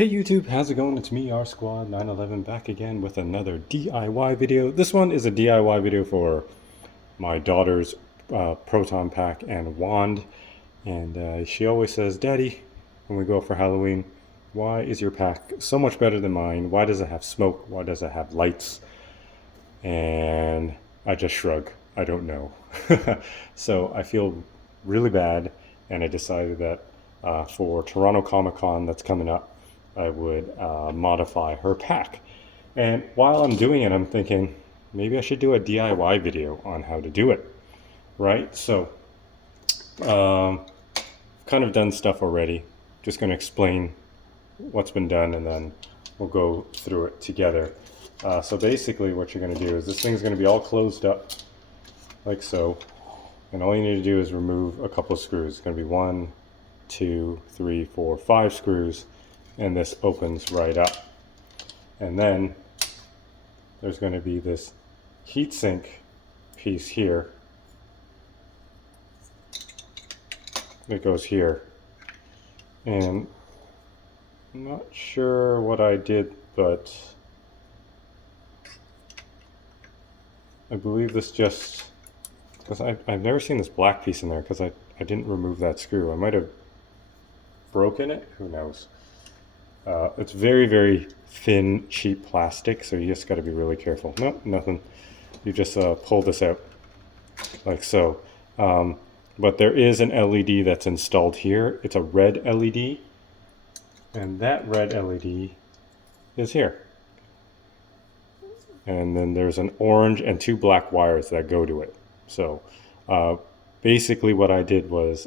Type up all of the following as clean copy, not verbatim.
Hey YouTube, how's it going? It's me, R Squad 911, back again with another DIY video. This one is a DIY video for my daughter's Proton Pack and wand. And she always says, Daddy, when we go for Halloween, why is your pack so much better than mine? Why does it have smoke? Why does it have lights? And I just shrug. I don't know. So I feel really bad, and I decided that for Toronto Comic Con that's coming up, I would modify her pack. And while I'm doing it, I'm thinking maybe I should do a DIY video on how to do it, right? So kind of done stuff already. Just going to explain what's been done, and then we'll go through it together. So basically what you're going to do is this thing's going to be all closed up like so, and all you need to do is remove a couple of screws. It's going to be 1, 2, 3, 4, 5 screws, and this opens right up. And then there's going to be this heatsink piece here that goes here, and I'm not sure what I did, but I believe this just, because I've never seen this black piece in there, because I didn't remove that screw. I might have broken it, who knows. It's very, very thin, cheap plastic, so you just got to be really careful. Nope, nothing. You just pull this out like so. But there is an LED that's installed here. It's a red LED, and that red LED is here. And then there's an orange and 2 black wires that go to it. So basically what I did was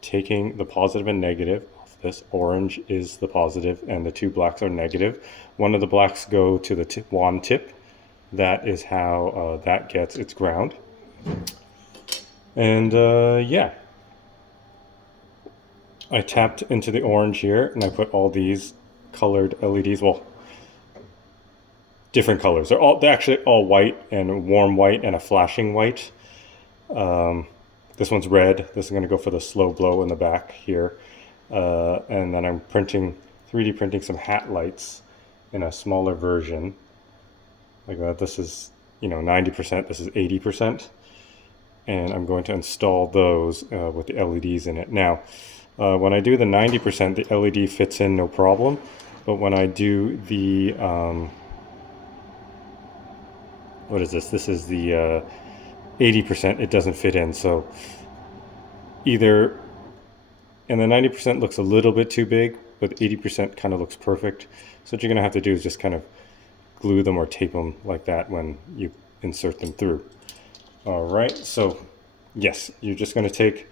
taking the positive and negative. This orange is the positive and the 2 blacks are negative. One of the blacks go to the wand tip. That is how that gets its ground. And yeah, I tapped into the orange here, and I put all these colored LEDs, well, different colors. They're actually all white, and warm white and a flashing white. This one's red. This is going to go for the slow glow in the back here. And then I'm 3D printing some hat lights in a smaller version like that. This is 90%, this is 80%, and I'm going to install those with the LEDs in it. Now when I do the 90%, the LED fits in no problem, but when I do the what is this? This is the 80%, it doesn't fit in. So either, and the 90% looks a little bit too big, but 80% kind of looks perfect. So what you're going to have to do is just kind of glue them or tape them like that when you insert them through. All right, so yes, you're just going to take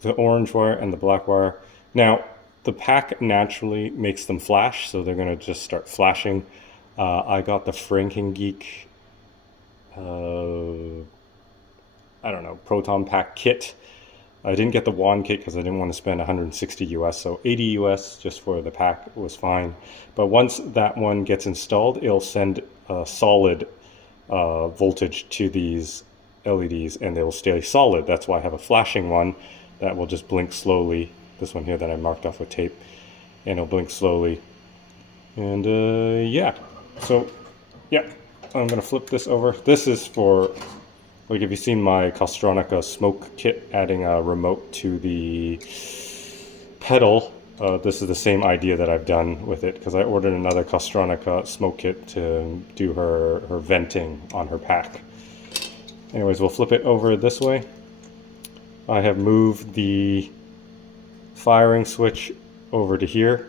the orange wire and the black wire. Now, the pack naturally makes them flash, so they're going to just start flashing. I got the FrankenGeek, I don't know, Proton Pack kit. I didn't get the wand kit because I didn't want to spend 160 US, so 80 US just for the pack was fine. But once that one gets installed, it'll send a solid voltage to these LEDs, and they will stay solid. That's why I have a flashing one that will just blink slowly. This one here that I marked off with tape, and it'll blink slowly. And yeah, so yeah, I'm gonna flip this over. This is for, like, if you've seen my Costronica smoke kit, adding a remote to the pedal, this is the same idea that I've done with it, because I ordered another Costronica smoke kit to do her venting on her pack. Anyways, we'll flip it over this way. I have moved the firing switch over to here,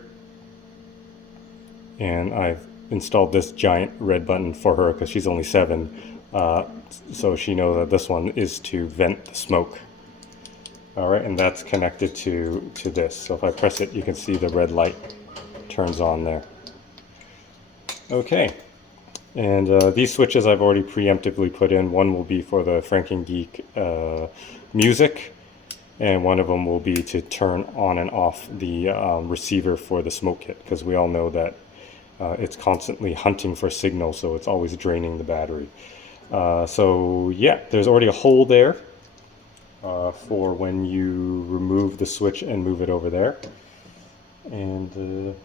and I've installed this giant red button for her because she's only 7, so she knows that this one is to vent the smoke. All right, and that's connected to this. So if I press it, you can see the red light turns on there. Okay, and these switches I've already preemptively put in. One will be for the FrankenGeek music, and one of them will be to turn on and off the receiver for the smoke kit, because we all know that it's constantly hunting for signal, so it's always draining the battery. So yeah, there's already a hole there for when you remove the switch and move it over there. And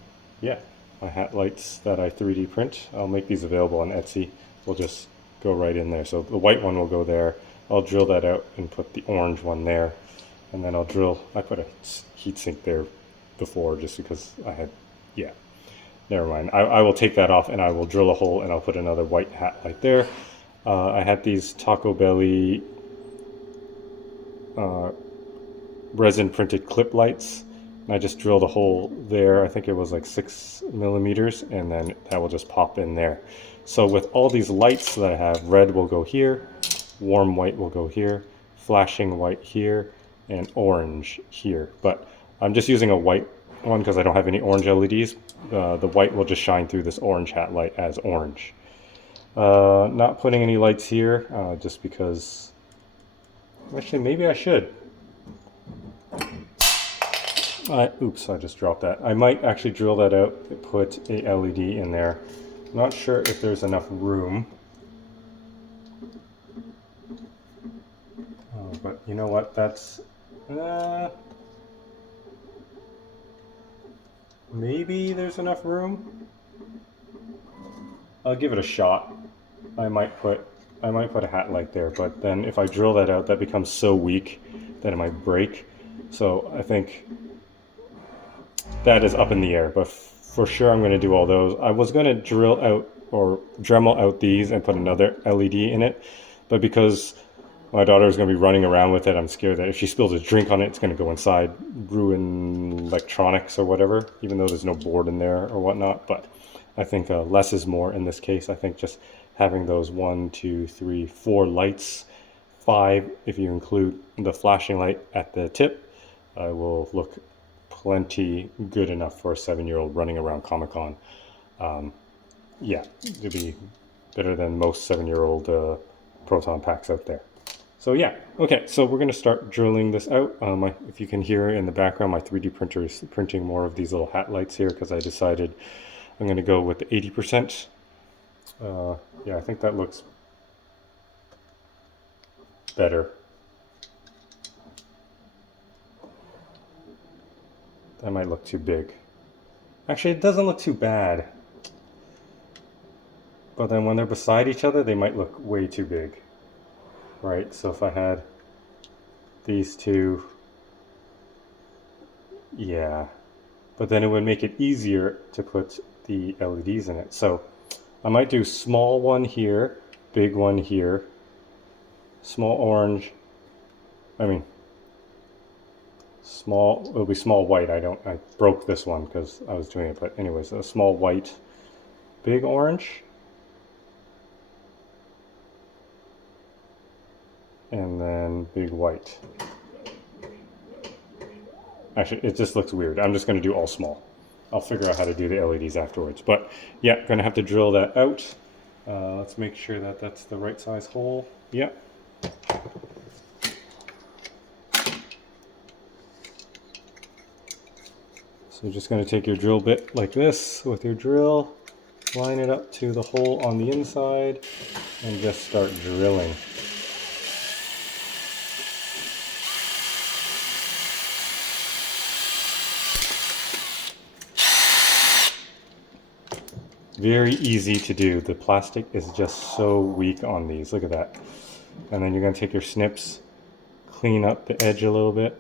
yeah, my hat lights that I 3D print, I'll make these available on Etsy. We'll just go right in there. So the white one will go there. I'll drill that out and put the orange one there. And then I'll drill, I put a heat sink there before just because I had, yeah, never mind. I will take that off and I will drill a hole and I'll put another white hat light there. I had these Taco Belly resin printed clip lights. And I just drilled a hole there. I think it was like 6 millimeters, and then that will just pop in there. So with all these lights that I have, red will go here, warm white will go here, flashing white here, and orange here. But I'm just using a white one because I don't have any orange LEDs. The white will just shine through this orange hat light as orange. Not putting any lights here, just because, actually maybe I should. Oops, I just dropped that. I might actually drill that out and put a LED in there. Not sure if there's enough room. But you know what, that's... maybe there's enough room? I'll give it a shot. I might put a hat light there, but then if I drill that out, that becomes so weak that it might break. So I think that is up in the air, but for sure I'm going to do all those. I was going to drill out or Dremel out these and put another LED in it, but because my daughter is going to be running around with it, I'm scared that if she spills a drink on it, it's going to go inside, ruin electronics or whatever, even though there's no board in there or whatnot. But I think less is more in this case. I think just having those 1, 2, 3, 4 lights, 5 if you include the flashing light at the tip, will look plenty good enough for a 7-year-old running around Comic-Con. Yeah, it'd be better than most 7-year-old Proton Packs out there. So yeah, okay, so we're going to start drilling this out. If you can hear in the background, my 3D printer is printing more of these little hat lights here because I decided I'm going to go with the 80%. Yeah, I think that looks better. That might look too big. Actually, it doesn't look too bad. But then when they're beside each other, they might look way too big. Right, so if I had these two, yeah. But then it would make it easier to put the LEDs in it. So I might do small one here, big one here, small orange, small, it'll be small white. I broke this one because I was doing it, but anyways, a small white, big orange, and then big white. Actually, it just looks weird. I'm just going to do all small. I'll figure out how to do the LEDs afterwards. But yeah, going to have to drill that out. Let's make sure that that's the right size hole. Yep. So you're just going to take your drill bit like this with your drill, line it up to the hole on the inside, and just start drilling. Very easy to do. The plastic is just so weak on these. Look at that. And then you're going to take your snips, clean up the edge a little bit.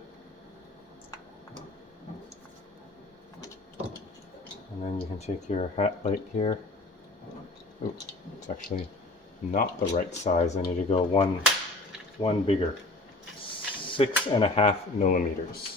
And then you can take your hat light here. Oh, it's actually not the right size. I need to go one bigger. 6.5 millimeters.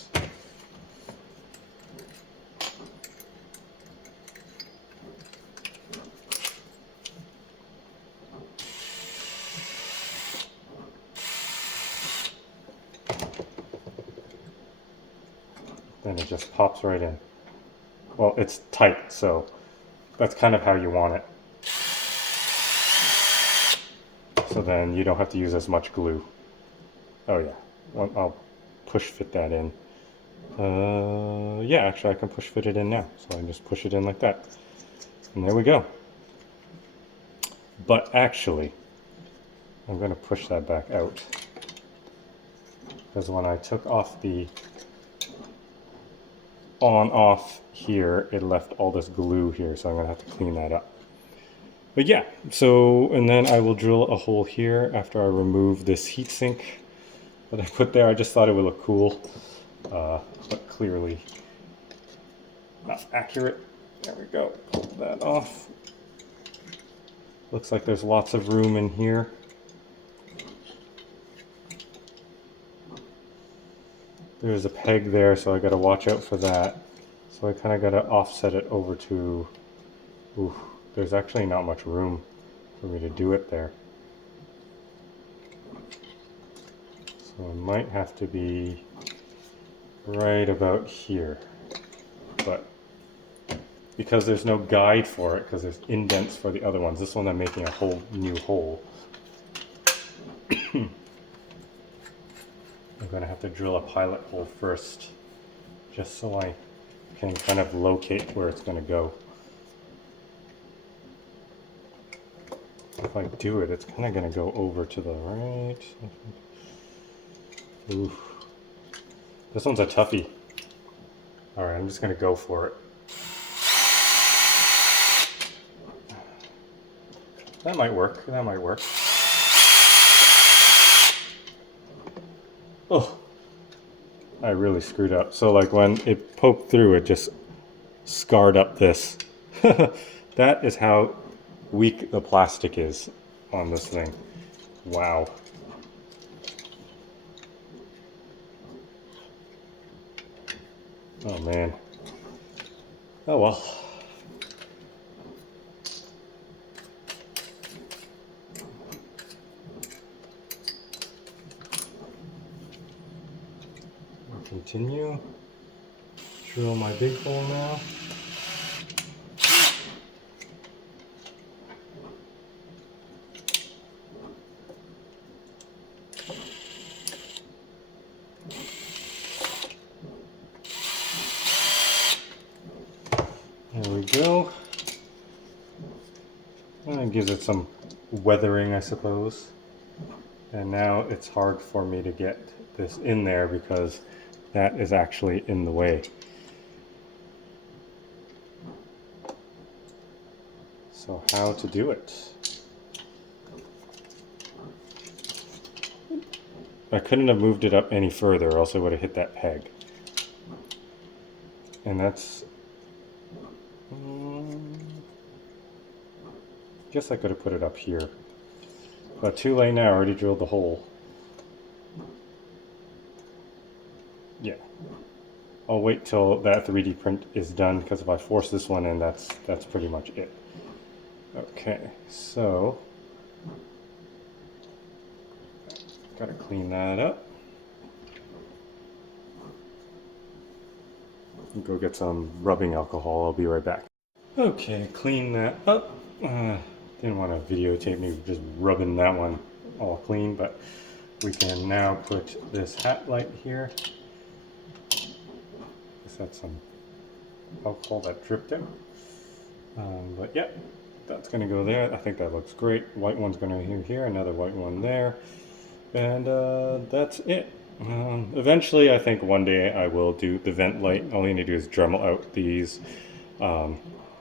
Then it just pops right in. Well, it's tight, so that's kind of how you want it. So then you don't have to use as much glue. Oh yeah, I'll push fit that in. Yeah, actually I can push fit it in now. So I can just push it in like that. And there we go. But actually, I'm going to push that back out. Because when I took off the on off here, it left all this glue here, so I'm gonna have to clean that up. But yeah, so, and then I will drill a hole here after I remove this heatsink that I put there. I just thought it would look cool, but clearly not accurate. There we go, pull that off. Looks like there's lots of room in here. There's a peg there, so I gotta watch out for that. So I kind of gotta offset it over to, ooh, there's actually not much room for me to do it there. So it might have to be right about here. But because there's no guide for it, because there's indents for the other ones, this one I'm making a whole new hole. I'm going to have to drill a pilot hole first, just so I can kind of locate where it's going to go. If I do it, it's kind of going to go over to the right. Ooh. This one's a toughie. Alright, I'm just going to go for it. That might work, that might work. Oh, I really screwed up. So like when it poked through, it just scarred up this. That is how weak the plastic is on this thing. Wow. Oh man. Oh well. I'll continue. Drill my big hole now. There we go. And it gives it some weathering, I suppose. And now it's hard for me to get this in there because that is actually in the way. So how to do it? I couldn't have moved it up any further, or else I would have hit that peg. And that's... guess I could have put it up here. But too late now, I already drilled the hole. Yeah. I'll wait till that 3D print is done, because if I force this one in, that's pretty much it. Okay, so... gotta clean that up. Go get some rubbing alcohol, I'll be right back. Okay, clean that up. Didn't want to videotape me just rubbing that one all clean, but we can now put this hat light here. Just had some alcohol that dripped out. But yeah, that's going to go there. I think that looks great. White one's going to go here, another white one there. And that's it. Eventually, I think one day I will do the vent light. All you need to do is Dremel out these.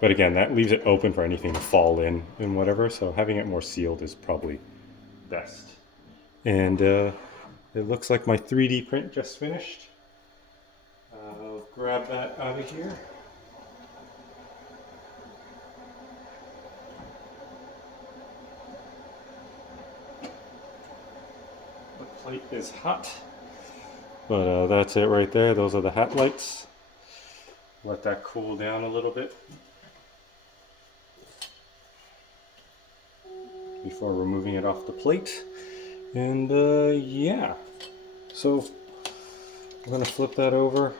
But again, that leaves it open for anything to fall in and whatever, so having it more sealed is probably best. And it looks like my 3D print just finished. I'll grab that out of here. The plate is hot, but that's it right there. Those are the hat lights. Let that cool down a little bit before removing it off the plate. And yeah, so I'm going to flip that over.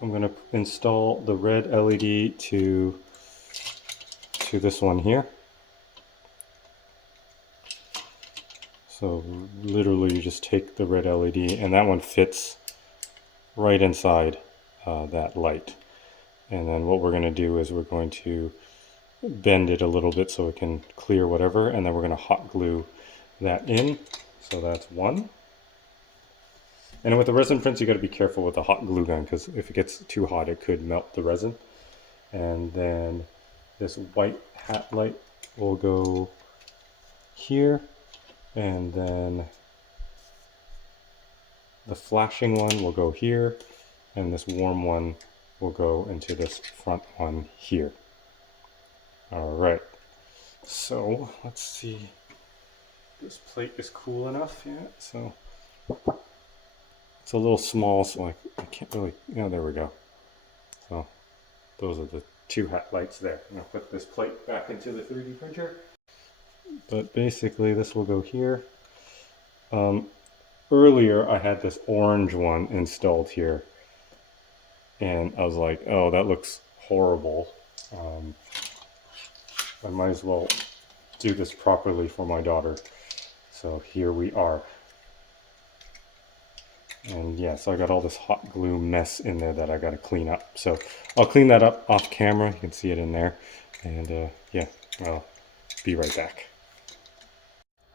I'm going to install the red LED to this one here. So literally you just take the red LED, and that one fits right inside that light. And then what we're going to do is we're going to bend it a little bit so it can clear whatever, and then we're going to hot glue that in. So that's one. And with the resin prints, you got to be careful with the hot glue gun, because if it gets too hot, it could melt the resin. And then this white hat light will go here, and then the flashing one will go here, and this warm one will go into this front one here. All right, so let's see. This plate is cool enough, yeah, so it's a little small, so I can't really, there we go. So those are the two hat lights there. I'm gonna put this plate back into the 3D printer. But basically this will go here. Earlier I had this orange one installed here, and I was like, oh, that looks horrible. I might as well do this properly for my daughter. So here we are. And yeah, so I got all this hot glue mess in there that I got to clean up. So I'll clean that up off camera. You can see it in there. And yeah, I'll be right back.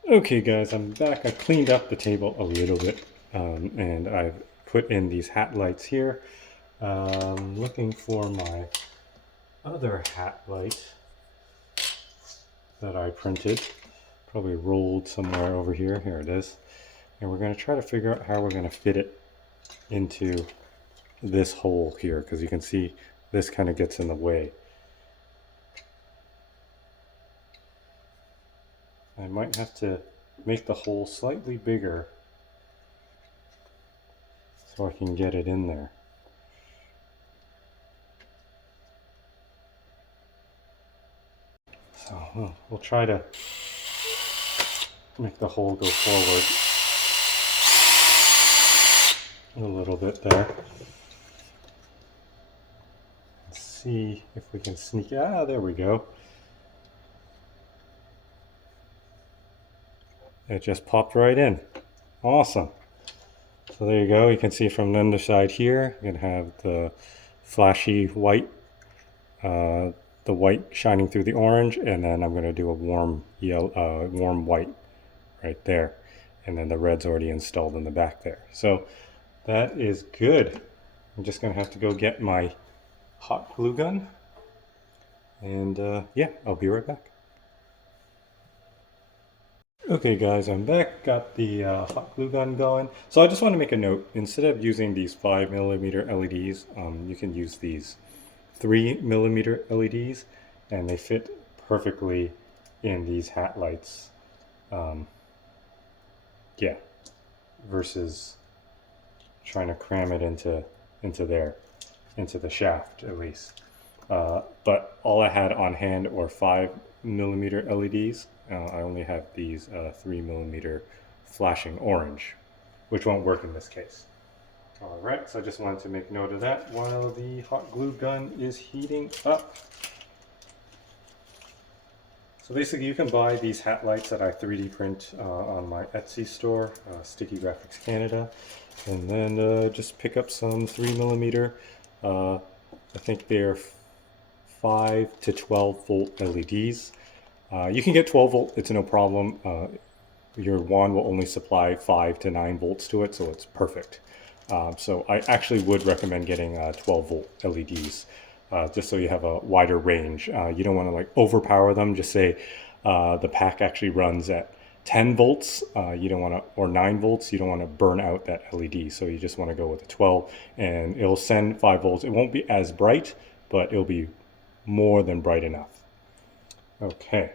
Okay guys, I'm back. I cleaned up the table a little bit, and I've put in these hat lights here. Looking for my other hat light that I printed. Probably rolled somewhere over here. Here it is. And we're going to try to figure out how we're going to fit it into this hole here, because you can see this kind of gets in the way. I might have to make the hole slightly bigger so I can get it in there. So we'll try to make the hole go forward a little bit there. Let's see if we can sneak, there we go. It just popped right in. Awesome. So there you go. You can see from the underside here, you can have the flashy white, the white shining through the orange, and then I'm going to do a warm yellow, warm white right there. And then the red's already installed in the back there. So that is good. I'm just going to have to go get my hot glue gun. And yeah, I'll be right back. Okay guys, I'm back, got the hot glue gun going. So I just want to make a note, instead of using these 5mm LEDs, you can use these 3mm LEDs, and they fit perfectly in these hat lights. Yeah, versus trying to cram it into there, into the shaft at least. But all I had on hand were 5mm LEDs. I only have these 3mm flashing orange, which won't work in this case. Alright, so I just wanted to make note of that while the hot glue gun is heating up. So basically you can buy these hat lights that I 3D print on my Etsy store, Sticky Graphics Canada, and then just pick up some 3mm, I think they're 5 to 12 volt LEDs. You can get 12 volt, it's no problem. Your wand will only supply 5 to 9 volts to it, so it's perfect. So I actually would recommend getting 12 volt LEDs, just so you have a wider range. You don't want to like overpower them. Just say the pack actually runs at 10 volts, you don't want to, or 9 volts, you don't want to burn out that LED. So you just want to go with a 12, and it'll send 5 volts. It won't be as bright, but it'll be more than bright enough. Okay,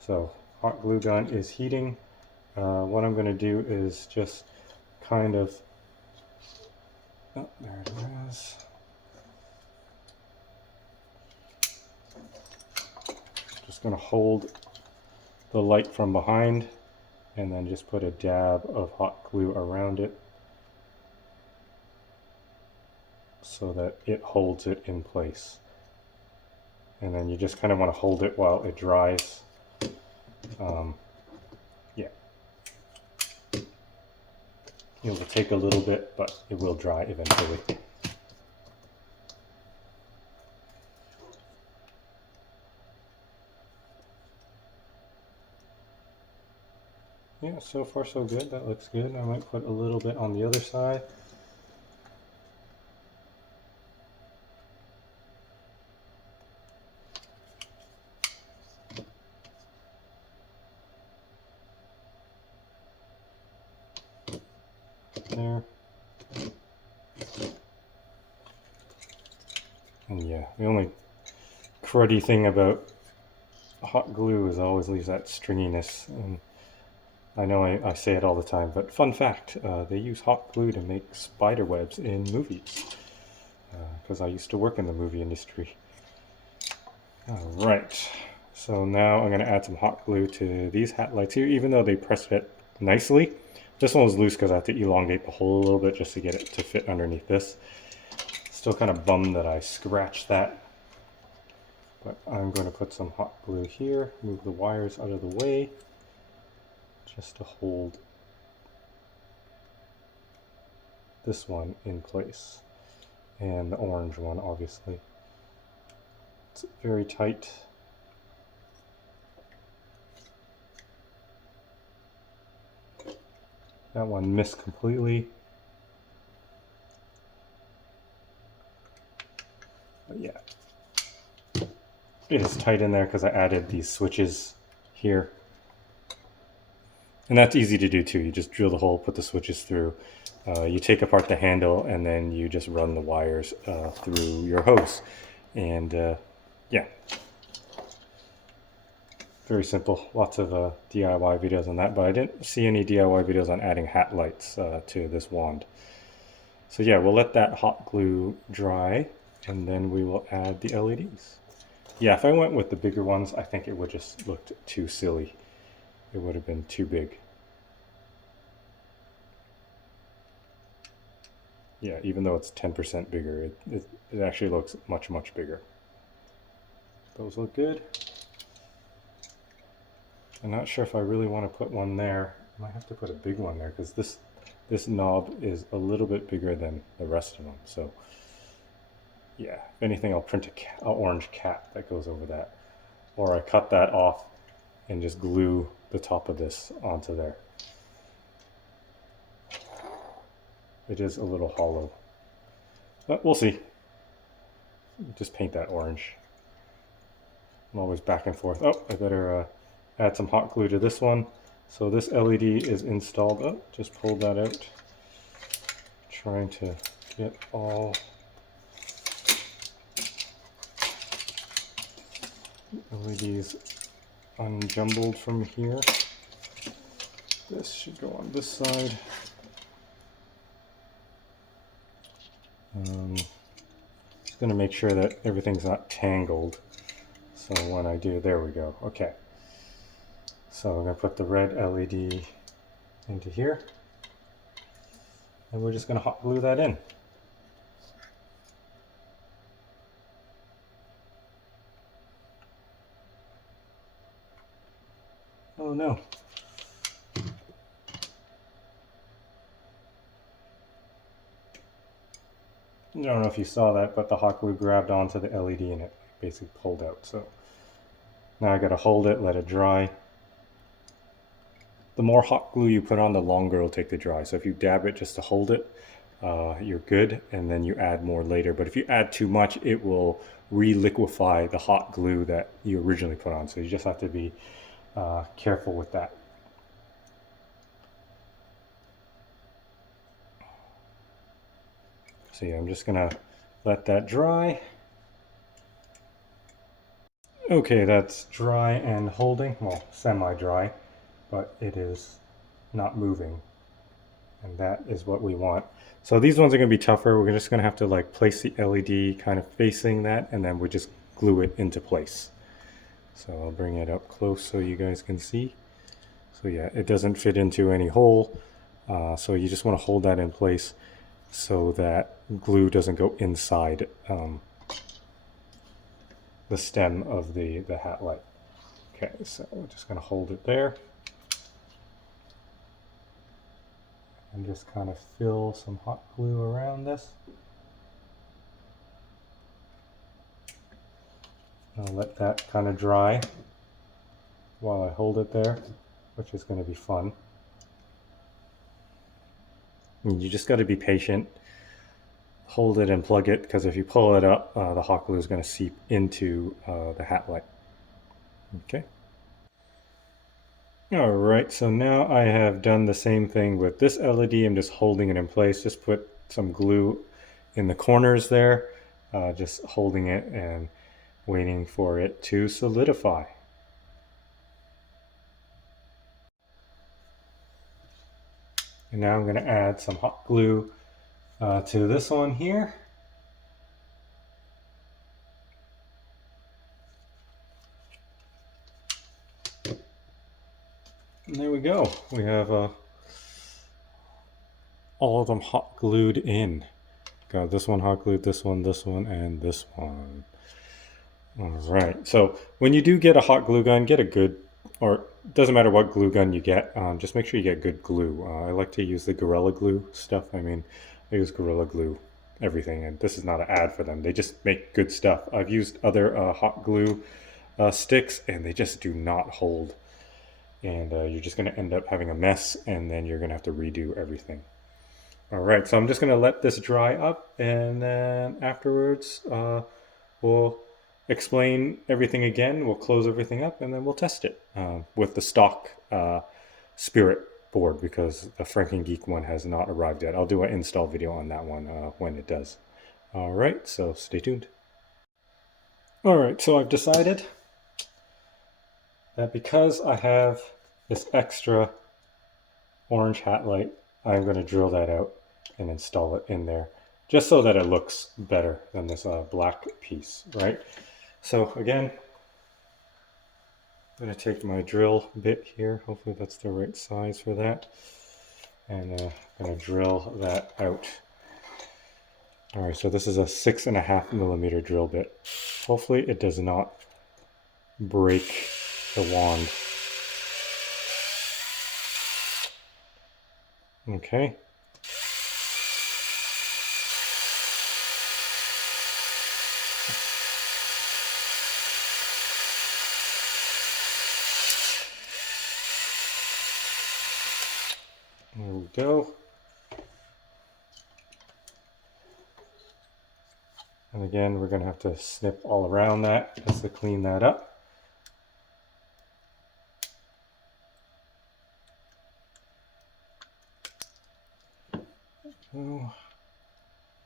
so hot glue gun is heating. What I'm going to do is just kind of, oh, there it is. Just going to hold the light from behind and then just put a dab of hot glue around it so that it holds it in place. And then you just kind of want to hold it while it dries. Yeah. It will take a little bit, but it will dry eventually. Yeah, so far so good. That looks good. I might put a little bit on the other side. There. And yeah, the only cruddy thing about hot glue is it always leaves that stringiness. And I know I say it all the time, but fun fact, they use hot glue to make spider webs in movies. Because I used to work in the movie industry. Alright, so now I'm going to add some hot glue to these hat lights here, even though they press fit nicely. This one was loose because I had to elongate the hole a little bit just to get it to fit underneath this. Still kind of bummed that I scratched that. But I'm going to put some hot glue here, move the wires out of the way, just to hold this one in place. And the orange one, obviously. It's very tight. That one missed completely. But yeah, it is tight in there because I added these switches here. And that's easy to do too. You just drill the hole, put the switches through. You take apart the handle and then you just run the wires through your hose. And yeah, very simple. Lots of DIY videos on that, but I didn't see any DIY videos on adding hat lights to this wand. So yeah, we'll let that hot glue dry and then we will add the LEDs. Yeah, if I went with the bigger ones, I think it would just looked too silly. It would have been too big. Yeah, even though it's 10% bigger, it actually looks much, much bigger. Those look good. I'm not sure if I really want to put one there. I might have to put a big one there because this knob is a little bit bigger than the rest of them. So yeah, if anything, I'll print a orange cap that goes over that. Or I cut that off and just glue the top of this onto there. It is a little hollow, but we'll see. Just paint that orange. I'm always back and forth. Oh, I better add some hot glue to this one. So this LED is installed. Oh, just pulled that out. Trying to get all LEDs unjumbled from here. This should go on this side. Just going to make sure that everything's not tangled. So when I do, there we go. Okay. So I'm going to put the red LED into here. And we're just going to hot glue that in. Oh no. I don't know if you saw that, but the hot glue grabbed onto the LED and it basically pulled out. So now I got to hold it, let it dry. The more hot glue you put on, the longer it'll take to dry. So if you dab it just to hold it, you're good, and then you add more later. But if you add too much, it will re-liquefy the hot glue that you originally put on. So you just have to be careful with that. So yeah, I'm just gonna let that dry. Okay, that's dry and holding, well, semi-dry, but it is not moving. And that is what we want. So these ones are gonna be tougher. We're just gonna have to like place the LED kind of facing that, and then we just glue it into place. So I'll bring it up close so you guys can see. So yeah, it doesn't fit into any hole. So you just wanna hold that in place so that glue doesn't go inside the stem of the hat light. Okay, so we're just going to hold it there and just kind of fill some hot glue around this. I'll let that kind of dry while I hold it there, which is going to be fun. You just got to be patient. Hold it and plug it, because if you pull it up, the hot glue is going to seep into the hat light. Okay. All right, so now I have done the same thing with this LED. I'm just holding it in place. Just put some glue in the corners there, just holding it and waiting for it to solidify. And now I'm going to add some hot glue to this one here. And there we go. We have all of them hot glued in. Got this one hot glued, this one, and this one. All right. So when you do get a hot glue gun, get a good, or doesn't matter what glue gun you get, just make sure you get good glue. I like to use the Gorilla Glue stuff. I mean, I use Gorilla Glue everything, and this is not an ad for them. They just make good stuff. I've used other hot glue sticks, and they just do not hold. And you're just going to end up having a mess, and then you're going to have to redo everything. All right, so I'm just going to let this dry up, and then afterwards we'll explain everything again. We'll close everything up, and then we'll test it with the stock Spirit board, because the FrankenGeek one has not arrived yet. I'll do an install video on that one when it does. All right, so stay tuned. All right, so I've decided that because I have this extra orange hat light, I'm going to drill that out and install it in there, just so that it looks better than this black piece, right? So again, I'm going to take my drill bit here. Hopefully that's the right size for that. And I'm going to drill that out. All right, so this is a 6.5 millimeter drill bit. Hopefully it does not break the wand. Okay. There we go. And again, we're going to have to snip all around that just to clean that up.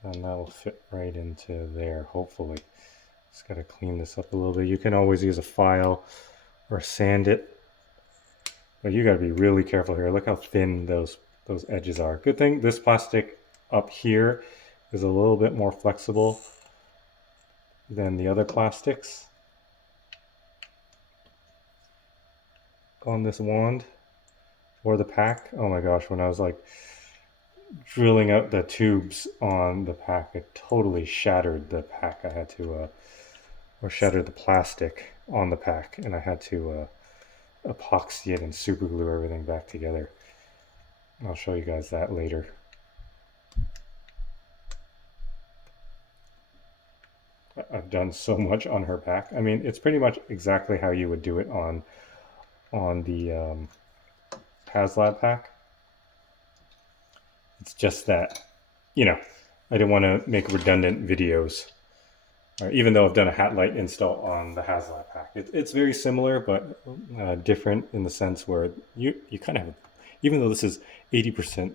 And that'll fit right into there, hopefully. Just got to clean this up a little bit. You can always use a file or sand it, but you got to be really careful here. Look how thin those edges are. Good thing this plastic up here is a little bit more flexible than the other plastics on this wand or the pack. Oh my gosh, when I was like drilling out the tubes on the pack, it totally shattered the pack. I had to or shattered the plastic on the pack, and I had to epoxy it and super glue everything back together. I'll show you guys that later. I've done so much on her pack. I mean, it's pretty much exactly how you would do it on the HasLab pack. It's just that, you know, I didn't want to make redundant videos, even though I've done a hat light install on the HasLab pack. It's very similar, but different in the sense where you kind of have, even though this is 80%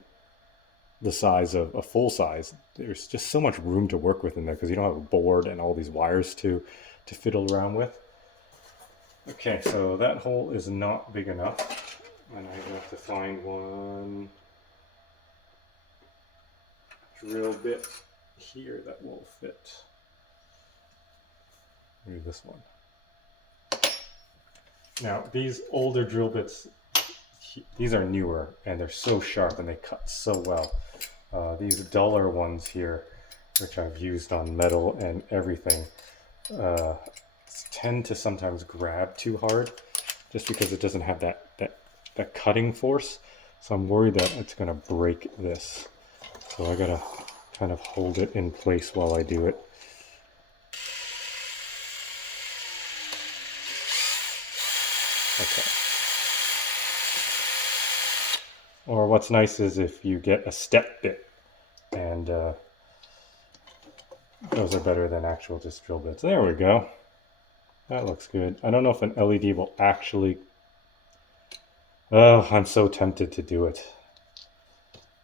the size of a full size, there's just so much room to work with in there because you don't have a board and all these wires to fiddle around with. Okay, so that hole is not big enough, and I have to find one drill bit here that will fit. Maybe this one. Now, these older drill bits, these are newer, and they're so sharp and they cut so well. These duller ones here, which I've used on metal and everything, tend to sometimes grab too hard, just because it doesn't have that cutting force. So I'm worried that it's going to break this. So I gotta kind of hold it in place while I do it. Okay. Or what's nice is if you get a step bit, and those are better than actual just drill bits. There we go. That looks good. I don't know if an LED will actually... Oh, I'm so tempted to do it.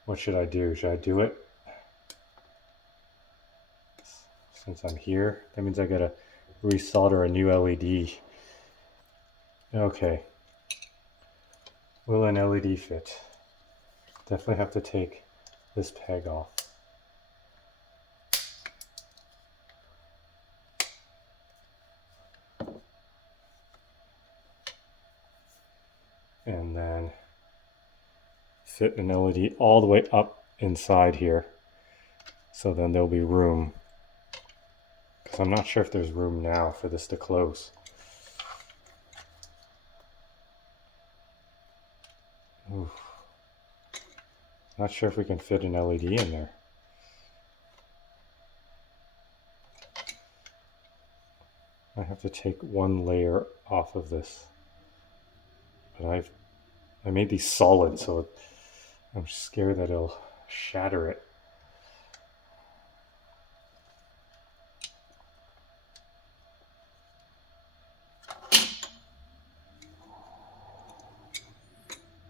What should I do? Should I do it? Since I'm here, that means I gotta resolder a new LED. Okay. Will an LED fit? Definitely have to take this peg off. And then fit an LED all the way up inside here. So then there'll be room. Because I'm not sure if there's room now for this to close. Oof. Not sure if we can fit an LED in there. I have to take one layer off of this. But I made these solid, so I'm scared that it'll shatter it.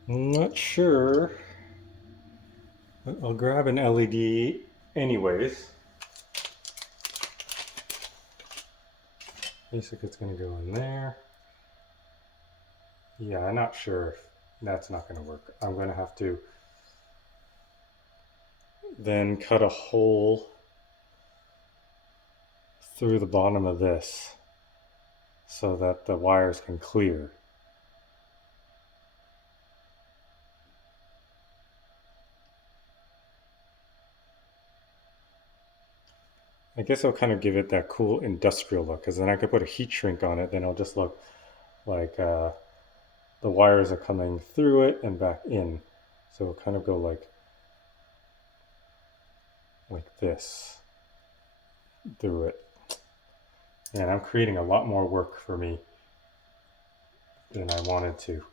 I'm not sure. I'll grab an LED anyways. Basically, it's going to go in there. Yeah, I'm not sure if that's not going to work. I'm going to have to then cut a hole through the bottom of this so that the wires can clear. I guess I'll kind of give it that cool industrial look, because then I could put a heat shrink on it, then it'll just look like the wires are coming through it and back in. So it'll kind of go like this through it. And I'm creating a lot more work for me than I wanted to.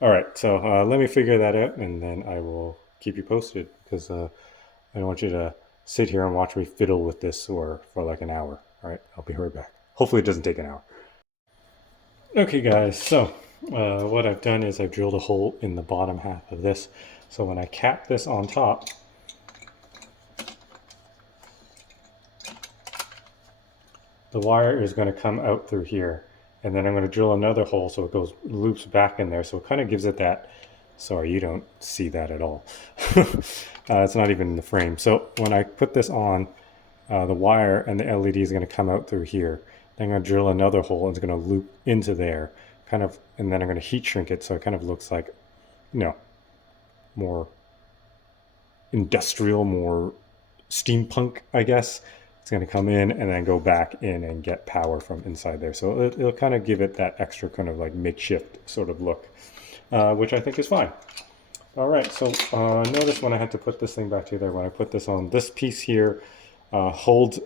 All right, so let me figure that out, and then I will keep you posted, because I don't want you to sit here and watch me fiddle with this for like an hour. All right, I'll be right back. Hopefully it doesn't take an hour. Okay guys, so what I've done is I've drilled a hole in the bottom half of this. So when I cap this on top, the wire is going to come out through here. And then I'm going to drill another hole so it goes loops back in there. So it kind of gives it that, sorry, you don't see that at all. It's not even in the frame. So when I put this on, the wire and the LED is going to come out through here. Then I'm going to drill another hole and it's going to loop into there, kind of, and then I'm going to heat shrink it so it kind of looks like, you know, more industrial, more steampunk, I guess. It's going to come in and then go back in and get power from inside there. So it'll kind of give it that extra kind of like makeshift sort of look, which I think is fine. All right, so notice when I had to put this thing back together, when I put this on, this piece here holds,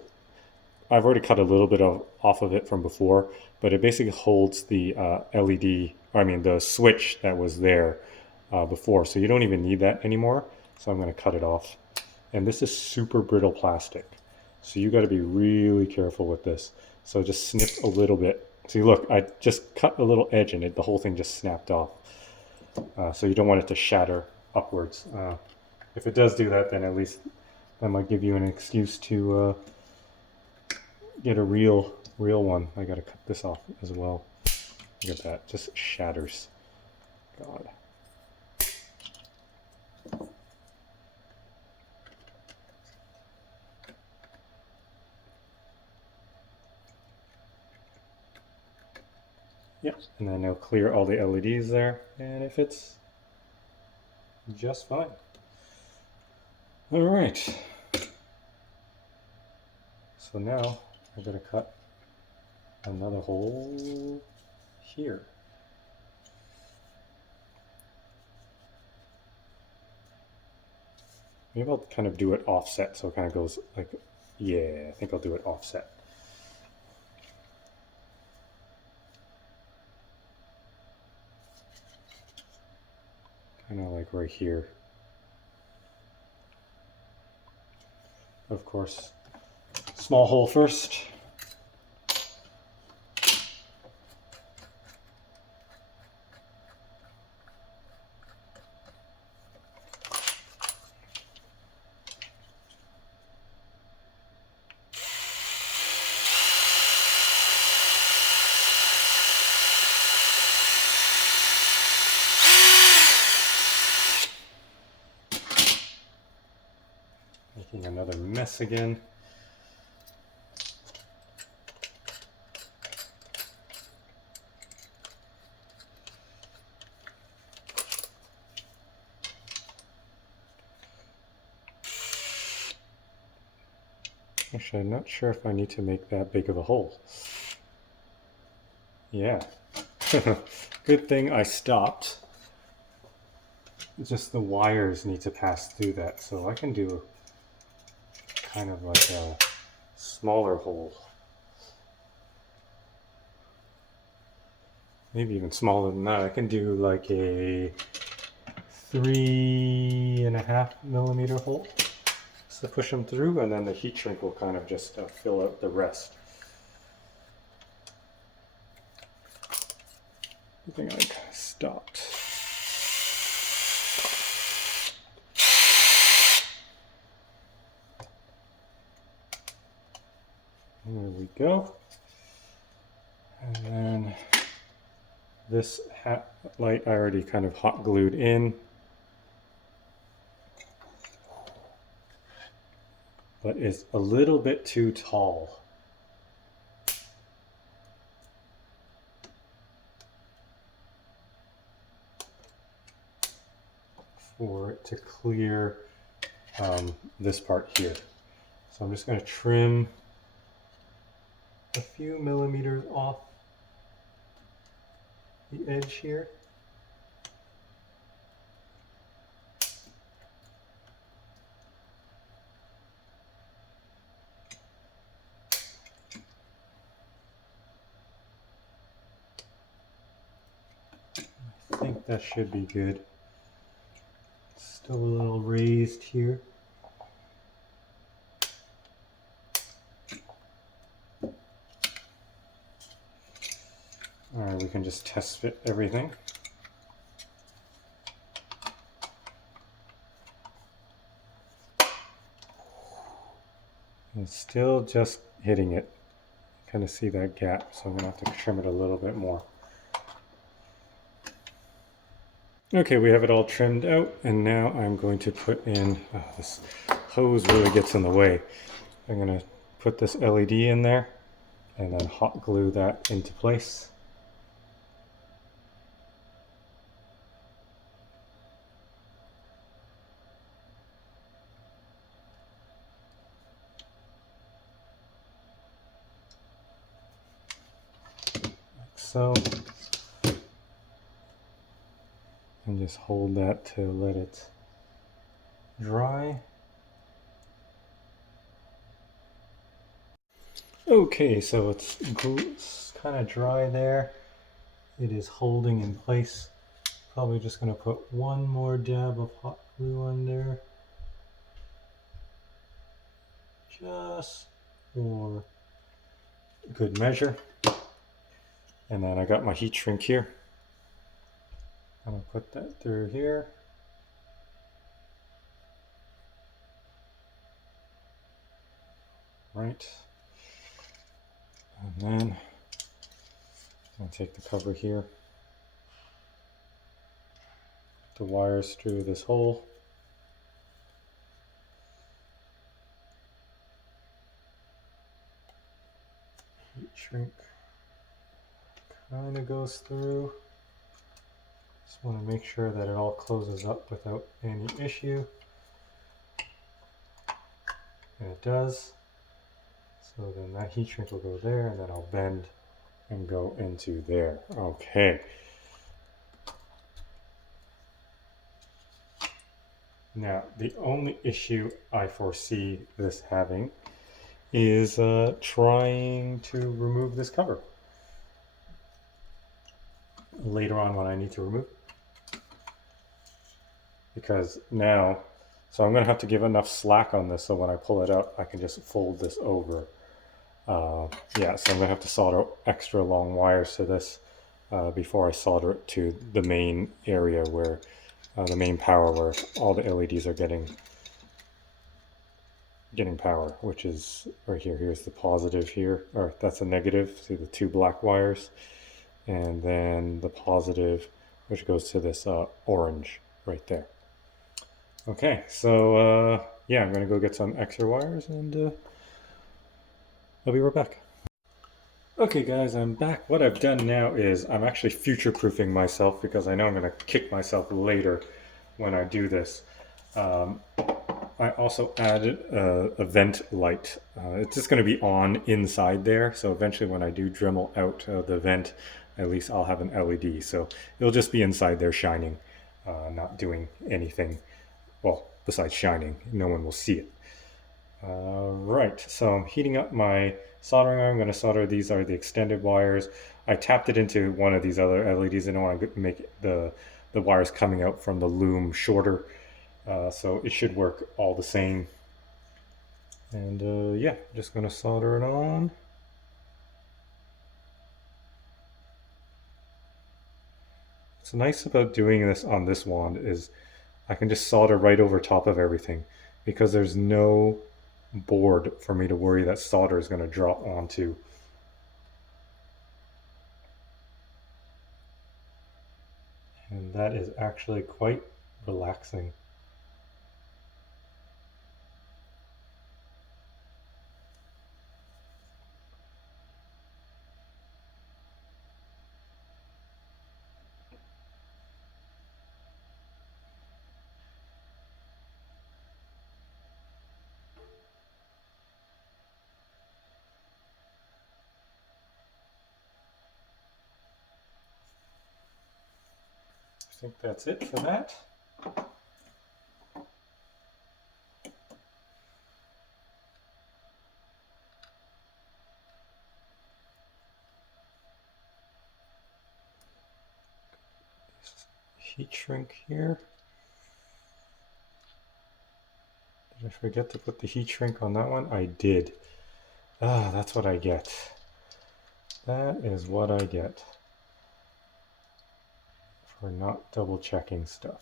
I've already cut a little bit off of it from before, but it basically holds the LED, or I mean the switch that was there before. So you don't even need that anymore. So I'm going to cut it off. And this is super brittle plastic. So you got to be really careful with this. So just snip a little bit. See, look, I just cut a little edge in it. The whole thing just snapped off. So you don't want it to shatter upwards. If it does do that, then at least that might give you an excuse to get a real one. I got to cut this off as well. Look at that, just shatters. God. Yep, and then it'll clear all the LEDs there, and it fits just fine. All right. So now I'm going to cut another hole here. Maybe I'll kind of do it offset so it kind of goes like, yeah, I think I'll do it offset. kind of like right here. Of course, small hole first. Making another mess again. Actually, I'm not sure if I need to make that big of a hole. Yeah. Good thing I stopped. Just the wires need to pass through that, so I can do kind of like a smaller hole. Maybe even smaller than that. I can do like a 3.5 millimeter hole. So push them through, and then the heat shrink will kind of just fill out the rest. I think I stopped. There we go. And then this hat light I already kind of hot glued in. But it's a little bit too tall. For it to clear this part here. So I'm just going to trim a few millimeters off the edge here. I think that should be good. Still a little raised here. Alright, we can just test fit everything. It's still just hitting it. Kind of see that gap, so I'm going to have to trim it a little bit more. Okay, we have it all trimmed out, and now I'm going to put in, this hose really gets in the way. I'm going to put this LED in there and then hot glue that into place. Like so. And just hold that to let it dry. Okay, so it's kind of dry there. It is holding in place. Probably just going to put one more dab of hot glue on there. Just for good measure. And then I got my heat shrink here. I'm going to put that through here. Right. And then I'll take the cover here. The wires through this hole. Heat shrink kind of goes through. Just want to make sure that it all closes up without any issue. And it does. So then that heat shrink will go there, and then I'll bend and go into there. Okay. Now, the only issue I foresee this having is trying to remove this cover. Later on when I need to remove it. because now, so I'm going to have to give enough slack on this so when I pull it out, I can just fold this over. Yeah, so I'm going to have to solder extra long wires to this before I solder it to the main area where, the main power where all the LEDs are getting power, which is right here. Here's the positive here, or that's a negative. See the two black wires, and then the positive, which goes to this orange right there. Okay, so yeah, I'm gonna go get some extra wires, and I'll be right back. Okay guys, I'm back. What I've done now is I'm actually future-proofing myself because I know I'm gonna kick myself later when I do this. I also added a vent light. It's just going to be on inside there, so eventually when I do Dremel out the vent, at least I'll have an LED. So it'll just be inside there shining, not doing anything, well, besides shining. No one will see it. Right, so I'm heating up my soldering iron. I'm going to solder. These are the extended wires. I tapped it into one of these other LEDs. I don't want to make the wires coming out from the loom shorter. So it should work all the same. And yeah, just going to solder it on. What's nice about doing this on this wand is I can just solder right over top of everything because there's no board for me to worry that solder is going to drop onto. And that is actually quite relaxing. I think that's it for that. Heat shrink here. Did I forget to put the heat shrink on that one? I did. Ah, that's what I get. That is what I get for not double checking stuff.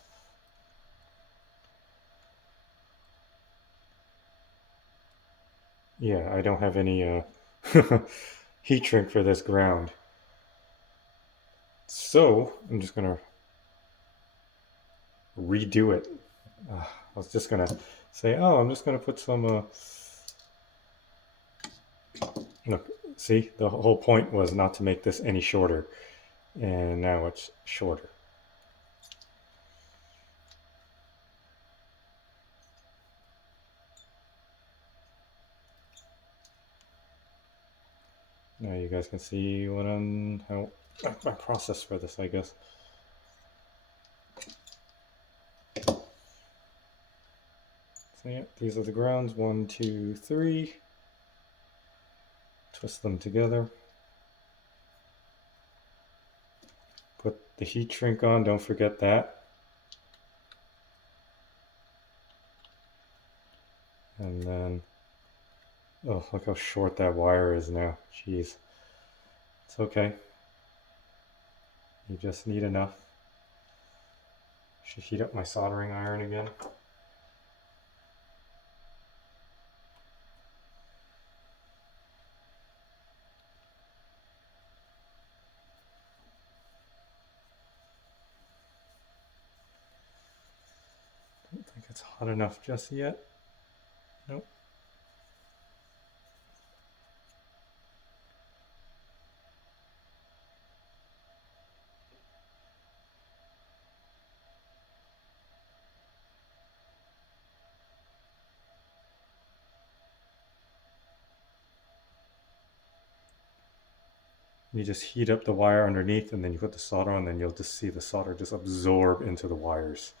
Yeah, I don't have any heat shrink for this ground. So I'm just gonna redo it. I was just gonna say, oh, I'm just gonna put some look, see, the whole point was not to make this any shorter, and now it's shorter. Now you guys can see how my process for this, I guess. So yeah, these are the grounds, 1, 2, 3. Twist them together. Put the heat shrink on, don't forget that. And then, oh, look how short that wire is now. Jeez. It's okay. You just need enough. Should heat up my soldering iron again. Don't think it's hot enough just yet. Nope. You just heat up the wire underneath and then you put the solder on, and then you'll just see the solder just absorb into the wires.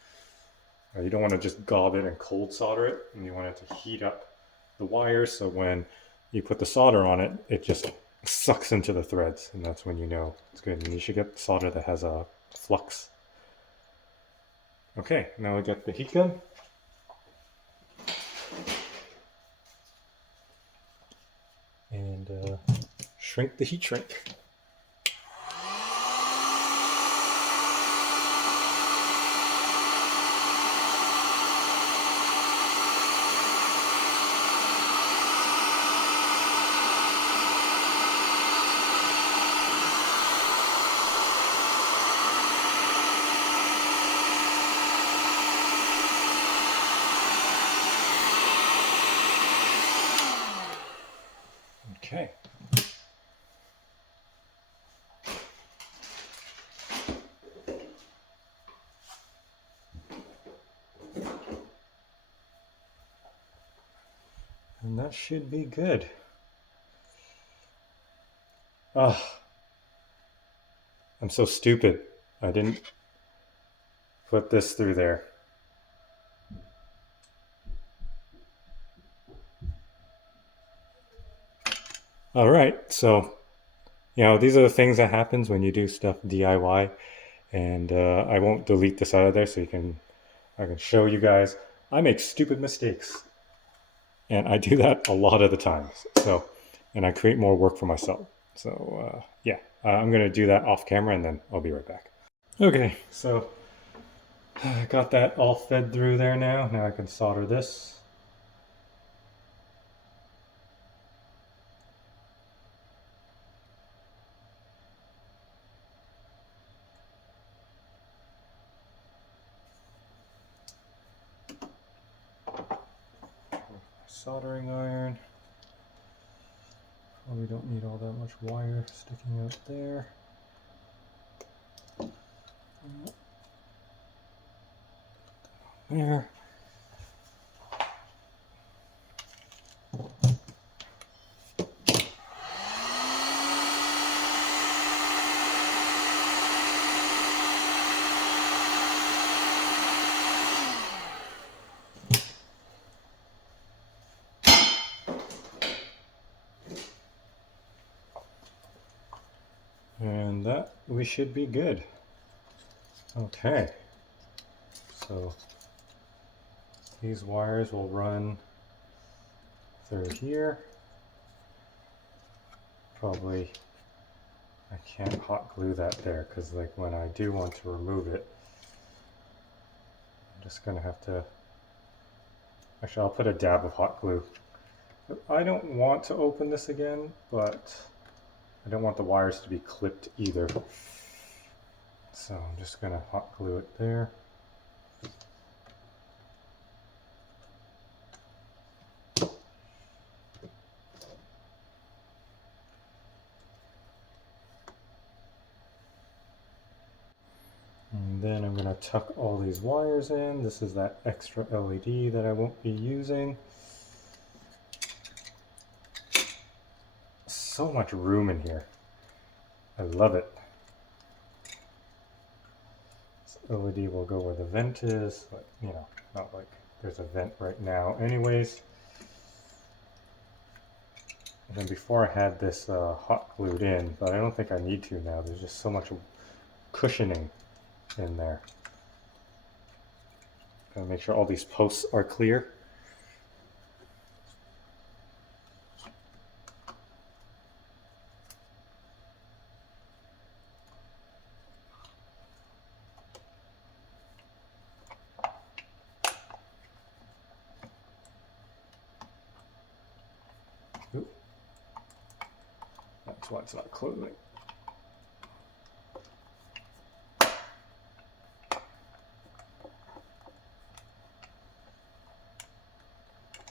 You don't want to just gob it and cold solder it, and you want it to heat up the wires so when you put the solder on it, it just sucks into the threads, and that's when you know it's good. And you should get solder that has a flux. Okay, now I got the heat gun. And shrink the heat shrink. Okay. And that should be good. Ah, I'm so stupid. I didn't put this through there. All right, so these are the things that happens when you do stuff DIY, and I won't delete this out of there so I can show you guys. I make stupid mistakes, and I do that a lot of the times. So, and I create more work for myself. So I'm gonna do that off camera, and then I'll be right back. Okay, so I got that all fed through there now. Now I can solder this. Soldering iron. Probably don't need all that much wire sticking out there. There. And that we should be good. Okay, so these wires will run through here. Probably I can't hot glue that there because like when I do want to remove it, I'm just gonna have to, actually I'll put a dab of hot glue. I don't want to open this again, but I don't want the wires to be clipped either. So I'm just gonna hot glue it there. And then I'm going to tuck all these wires in. This is that extra LED that I won't be using. So much room in here. I love it. This LED will go where the vent is, but not like there's a vent right now anyways. And then before I had this hot glued in, but I don't think I need to now. There's just so much cushioning in there. Gotta make sure all these posts are clear. Ooh. That's why it's not closing.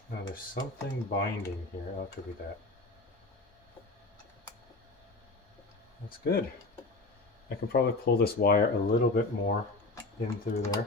Now there's something binding here. I'll have to do that. That's good. I can probably pull this wire a little bit more in through there.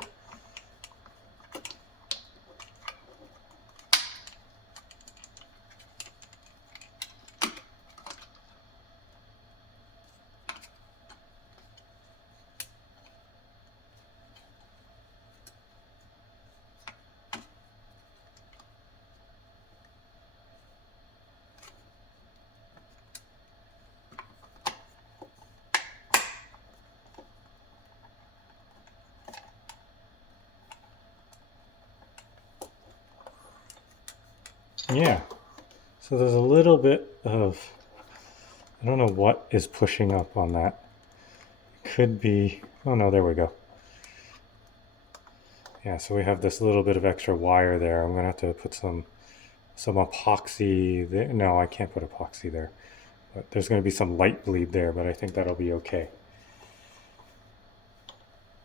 yeah, so there's a little bit of, I don't know what is pushing up on that. Could be, oh no, there we go. Yeah, so we have this little bit of extra wire there. I'm gonna have to put some epoxy there. No, I can't put epoxy there. But there's gonna be some light bleed there, but I think that'll be okay.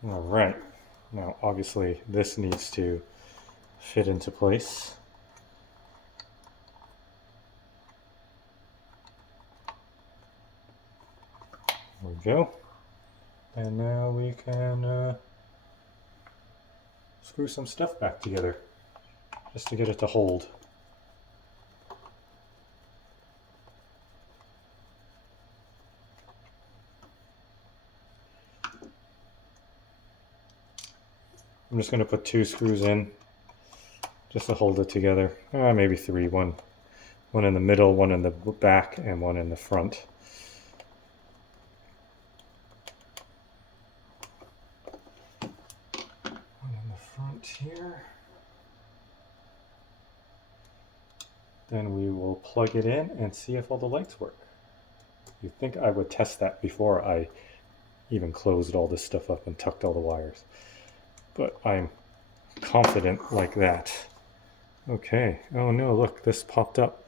All right, now obviously this needs to fit into place. There we go. And now we can screw some stuff back together just to get it to hold. I'm just going to put 2 screws in just to hold it together. Maybe 3. One in the middle, one in the back, and one in the front. One in the front here. Then we will plug it in and see if all the lights work. You'd think I would test that before I even closed all this stuff up and tucked all the wires. But I'm confident like that. Okay. Oh no, look, this popped up.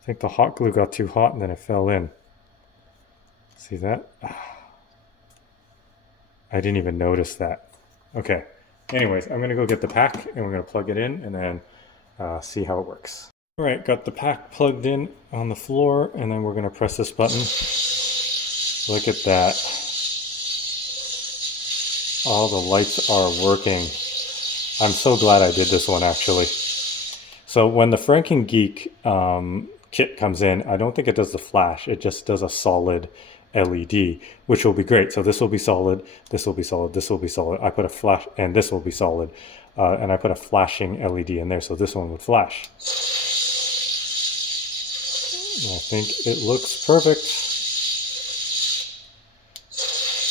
I think the hot glue got too hot and then it fell in. See that? I didn't even notice that. Okay. Anyways, I'm going to go get the pack and we're going to plug it in and then see how it works. All right, got the pack plugged in on the floor and then we're going to press this button. Look at that. All the lights are working. I'm so glad I did this one actually. So when the FrankenGeek kit comes in, I don't think it does the flash. It just does a solid LED, which will be great. So this will be solid, this will be solid, this will be solid. I put a flash, and this will be solid. And I put a flashing LED in there, so this one would flash. I think it looks perfect.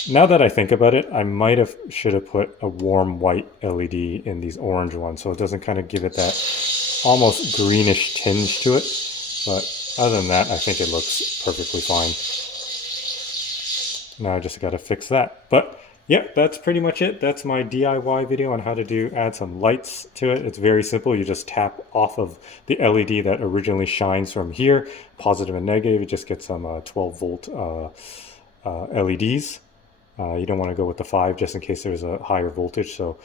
Now that I think about it, I should have put a warm white LED in these orange ones, so it doesn't kind of give it that almost greenish tinge to it. But other than that, I think it looks perfectly fine. Now I just got to fix that. But yeah, that's pretty much it. That's my DIY video on how to add some lights to it. It's very simple. You just tap off of the LED that originally shines from here, positive and negative. You just get some 12-volt LEDs. You don't want to go with the 5 just in case there's a higher voltage. So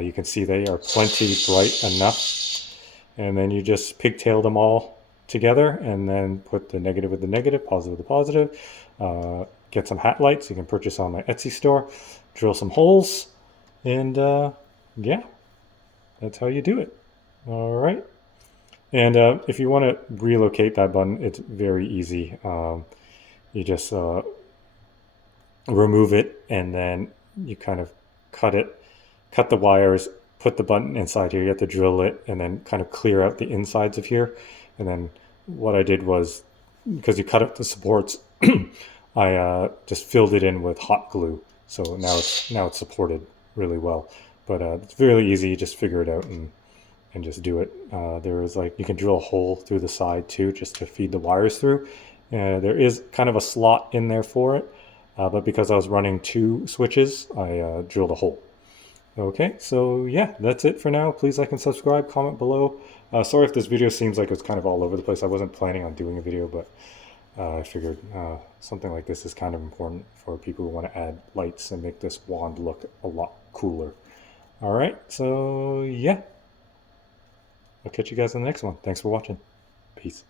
you can see they are plenty bright enough. And then you just pigtail them all together and then put the negative with the negative, positive with the positive. Get some hat lights you can purchase on my Etsy store. Drill some holes. And yeah, that's how you do it. All right. And if you want to relocate that button, it's very easy. You just remove it and then you kind of cut the wires, put the button inside here. You have to drill it and then kind of clear out the insides of here. And then what I did was, because you cut up the supports, I just filled it in with hot glue. So now it's supported really well. But it's really easy. You just figure it out and just do it. There is you can drill a hole through the side too, just to feed the wires through. There is kind of a slot in there for it. But because I was running 2 switches, I drilled a hole. Okay, so yeah, that's it for now. Please like and subscribe, comment below. Sorry if this video seems like it's kind of all over the place. I wasn't planning on doing a video, but I figured something like this is kind of important for people who want to add lights and make this wand look a lot cooler. All right, so yeah. I'll catch you guys in the next one. Thanks for watching. Peace.